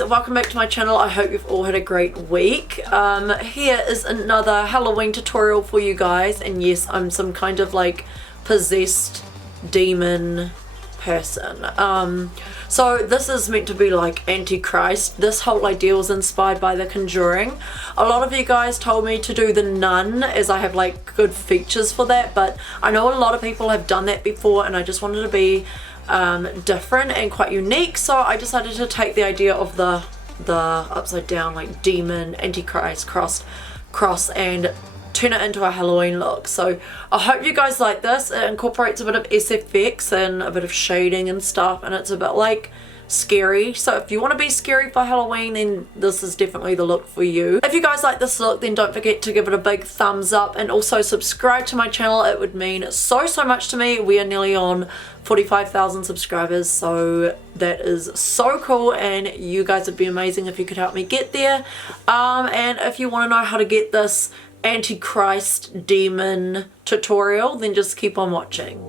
guys, welcome back to my channel. I hope you've all had a great week. Here is another Halloween tutorial for you guys, and yes, I'm some kind of like possessed demon person. So this is meant to be like Antichrist. This whole idea was inspired by the Conjuring. A lot of you guys told me to do the nun, as I have like good features for that, but I know a lot of people have done that before, and I just wanted to be different and quite unique, so I decided to take the idea of the upside down like demon Antichrist cross and turn it into a Halloween look. So I hope you guys like this. It incorporates a bit of SFX and a bit of shading and stuff, and it's a bit like scary. So if you want to be scary for Halloween, then this is definitely the look for you. If you guys like this look, then don't forget to give it a big thumbs up and also subscribe to my channel. It would mean so much to me. We are nearly on 45,000 subscribers, so that is so cool, and you guys would be amazing if you could help me get there. And if you want to know how to get this Antichrist demon tutorial, then just keep on watching.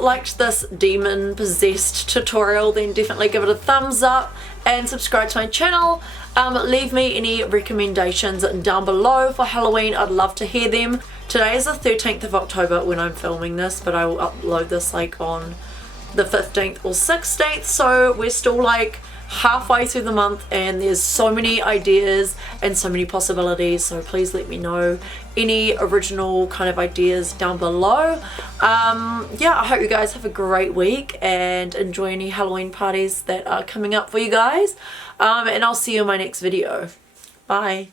Liked this demon possessed tutorial, then definitely give it a thumbs up, and subscribe to my channel. Leave me any recommendations down below for Halloween. I'd love to hear them. Today is the 13th of October when I'm filming this, but I will upload this like on the 15th or 16th, so we're still like halfway through the month and there's so many ideas and so many possibilities, so please let me know any original kind of ideas down below. Yeah, I hope you guys have a great week and enjoy any Halloween parties that are coming up for you guys, and I'll see you in my next video. Bye.